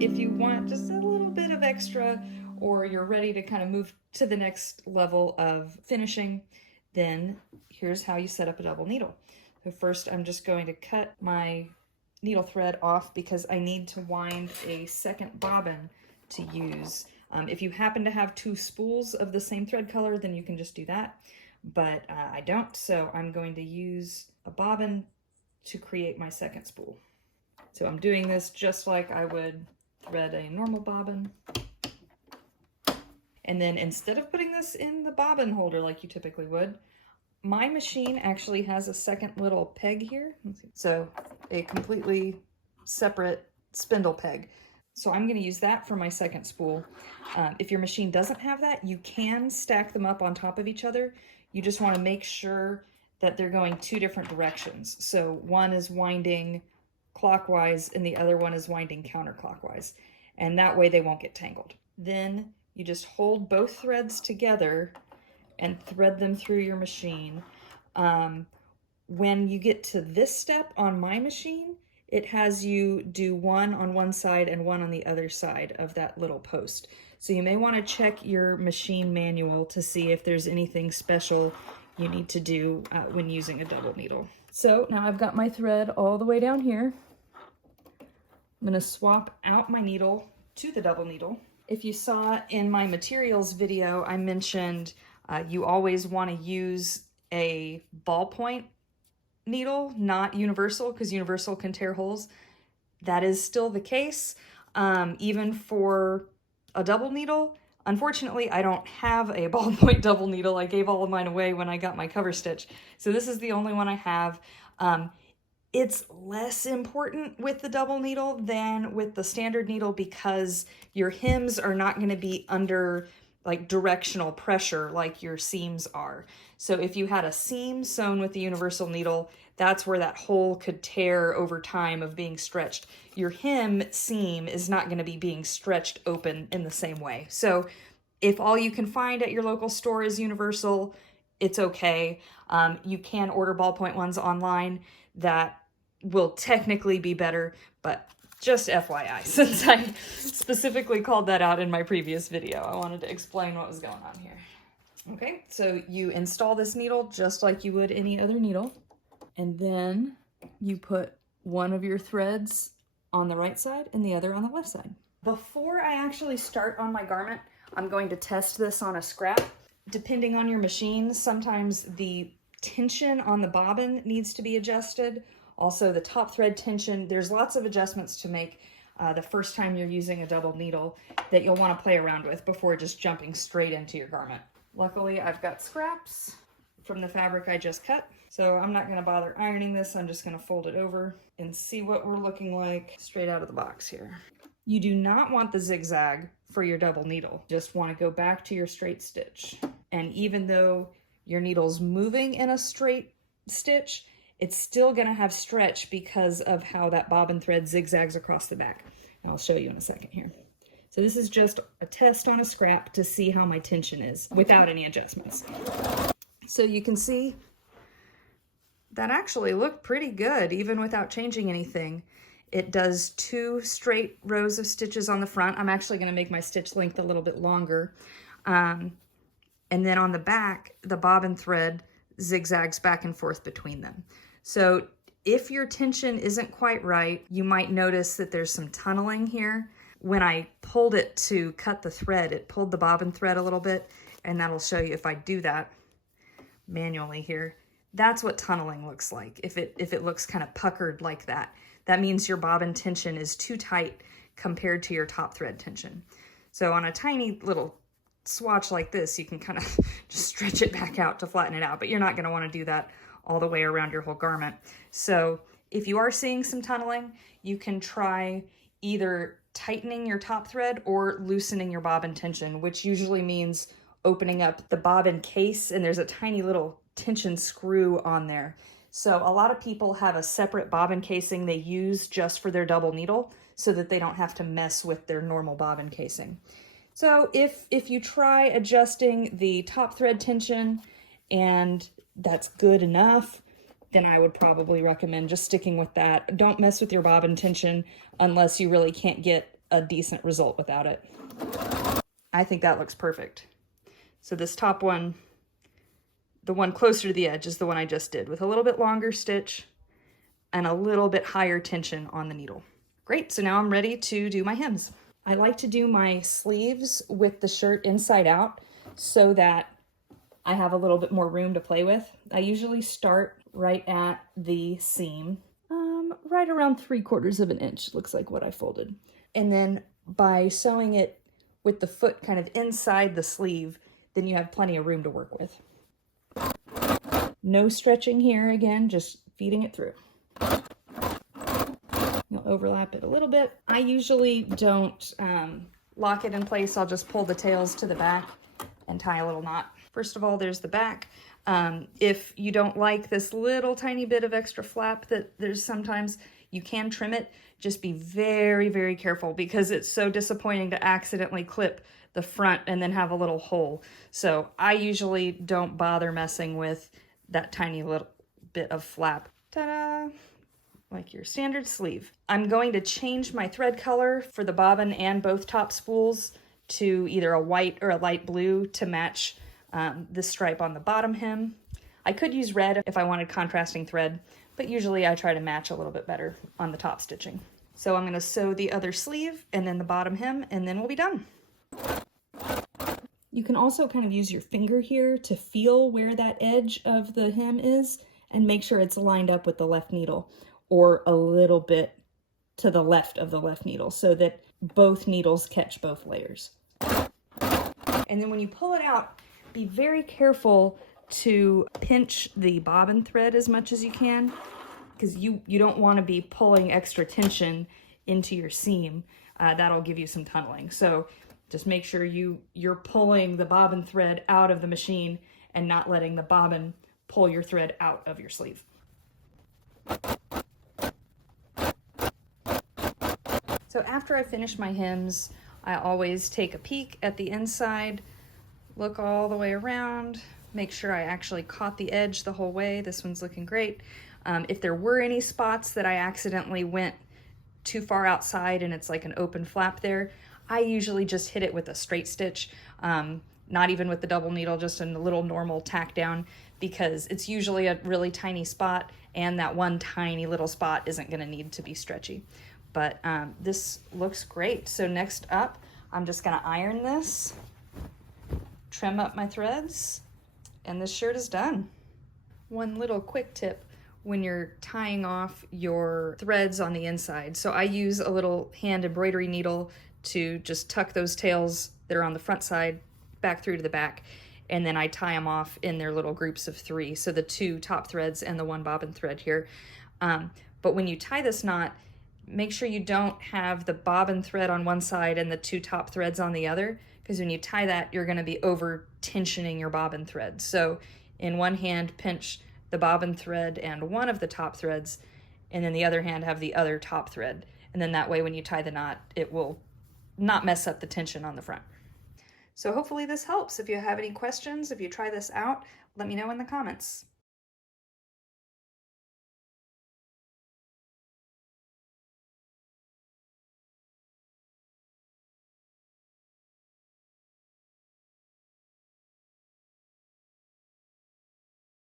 if you want just a little bit of extra, or you're ready to kind of move to the next level of finishing, then here's how you set up a double needle. So first I'm just going to cut my needle thread off because I need to wind a second bobbin to use. If you happen to have two spools of the same thread color, then you can just do that, but I don't, so I'm going to use a bobbin to create my second spool. So I'm doing this just like I would thread a normal bobbin. And then instead of putting this in the bobbin holder like you typically would, my machine actually has a second little peg here. So a completely separate spindle peg. So I'm going to use that for my second spool. If your machine doesn't have that, you can stack them up on top of each other. You just want to make sure that they're going two different directions. So one is winding clockwise and the other one is winding counterclockwise. And that way they won't get tangled. Then you just hold both threads together and thread them through your machine. When you get to this step on my machine, it has you do one on one side and one on the other side of that little post. So you may want to check your machine manual to see if there's anything special you need to do when using a double needle. So now I've got my thread all the way down here. I'm going to swap out my needle to the double needle. If you saw in my materials video, I mentioned you always want to use a ballpoint needle, not universal, because universal can tear holes. That is still the case, even for a double needle. Unfortunately, I don't have a ballpoint double needle. I gave all of mine away when I got my cover stitch. So this is the only one I have. It's less important with the double needle than with the standard needle because your hems are not going to be under like directional pressure like your seams are. So if you had a seam sewn with the universal needle, that's where that hole could tear over time of being stretched. Your hem seam is not going to be being stretched open in the same way. So if all you can find at your local store is universal, it's okay. You can order ballpoint ones online that will technically be better, but just FYI, since I specifically called that out in my previous video, I wanted to explain what was going on here. Okay, so you install this needle just like you would any other needle, and then you put one of your threads on the right side and the other on the left side. Before I actually start on my garment, I'm going to test this on a scrap. Depending on your machine, sometimes the tension on the bobbin needs to be adjusted. Also the top thread tension, there's lots of adjustments to make the first time you're using a double needle that you'll want to play around with before just jumping straight into your garment. Luckily, I've got scraps from the fabric I just cut, so I'm not going to bother ironing this. I'm just going to fold it over and see what we're looking like straight out of the box here. You do not want the zigzag for your double needle. Just want to go back to your straight stitch. And even though your needle's moving in a straight stitch, it's still going to have stretch because of how that bobbin thread zigzags across the back. And I'll show you in a second here. So this is just a test on a scrap to see how my tension is without any adjustments. So you can see that actually looked pretty good even without changing anything. It does 2 straight rows of stitches on the front. I'm actually going to make my stitch length a little bit longer. And then on the back, the bobbin thread zigzags back and forth between them. So if your tension isn't quite right, you might notice that there's some tunneling here. When I pulled it to cut the thread, it pulled the bobbin thread a little bit, and that'll show you if I do that manually here. That's what tunneling looks like. If it looks kind of puckered like that, that means your bobbin tension is too tight compared to your top thread tension. So on a tiny little swatch like this, you can kind of just stretch it back out to flatten it out, but you're not going to want to do that all the way around your whole garment. So if you are seeing some tunneling, you can try either tightening your top thread or loosening your bobbin tension, which usually means opening up the bobbin case, and there's a tiny little tension screw on there. So a lot of people have a separate bobbin casing they use just for their double needle so that they don't have to mess with their normal bobbin casing. So if you try adjusting the top thread tension and that's good enough, then I would probably recommend just sticking with that. Don't mess with your bobbin tension unless you really can't get a decent result without it. I think that looks perfect. So this top one, the one closer to the edge, is the one I just did with a little bit longer stitch and a little bit higher tension on the needle. Great, so now I'm ready to do my hems. I like to do my sleeves with the shirt inside out so that I have a little bit more room to play with. I usually start right at the seam, right around 3/4 of an inch, looks like what I folded. And then by sewing it with the foot kind of inside the sleeve, then you have plenty of room to work with. No stretching here again, just feeding it through. You'll overlap it a little bit. I usually don't lock it in place. I'll just pull the tails to the back and tie a little knot. First of all, there's the back. If you don't like this little tiny bit of extra flap that there's sometimes, you can trim it. Just be very, very careful because it's so disappointing to accidentally clip the front and then have a little hole. So I usually don't bother messing with that tiny little bit of flap. Ta-da! Like your standard sleeve. I'm going to change my thread color for the bobbin and both top spools to either a white or a light blue to match this stripe on the bottom hem. I could use red if I wanted contrasting thread, but usually I try to match a little bit better on the top stitching. So I'm going to sew the other sleeve and then the bottom hem, and then we'll be done. You can also kind of use your finger here to feel where that edge of the hem is and make sure it's lined up with the left needle or a little bit to the left of the left needle so that both needles catch both layers. And then when you pull it out, be very careful to pinch the bobbin thread as much as you can, because you don't want to be pulling extra tension into your seam. That'll give you some tunneling. So just make sure you're pulling the bobbin thread out of the machine and not letting the bobbin pull your thread out of your sleeve. So after I finish my hems, I always take a peek at the inside, look all the way around, make sure I actually caught the edge the whole way. This one's looking great. If there were any spots that I accidentally went too far outside and it's like an open flap there, I usually just hit it with a straight stitch, not even with the double needle, just a little normal tack down, because it's usually a really tiny spot and that one tiny little spot isn't gonna need to be stretchy. But this looks great. So next up, I'm just gonna iron this, trim up my threads, and this shirt is done. One little quick tip when you're tying off your threads on the inside. So I use a little hand embroidery needle to just tuck those tails that are on the front side back through to the back, and then I tie them off in their little groups of 3. So the 2 top threads and the 1 bobbin thread here. But when you tie this knot, make sure you don't have the bobbin thread on one side and the 2 top threads on the other, because when you tie that, you're going to be over tensioning your bobbin thread. So in one hand, pinch the bobbin thread and one of the top threads, and then the other hand have the other top thread. And then that way, when you tie the knot, it will not mess up the tension on the front. So hopefully this helps. If you have any questions, if you try this out, let me know in the comments.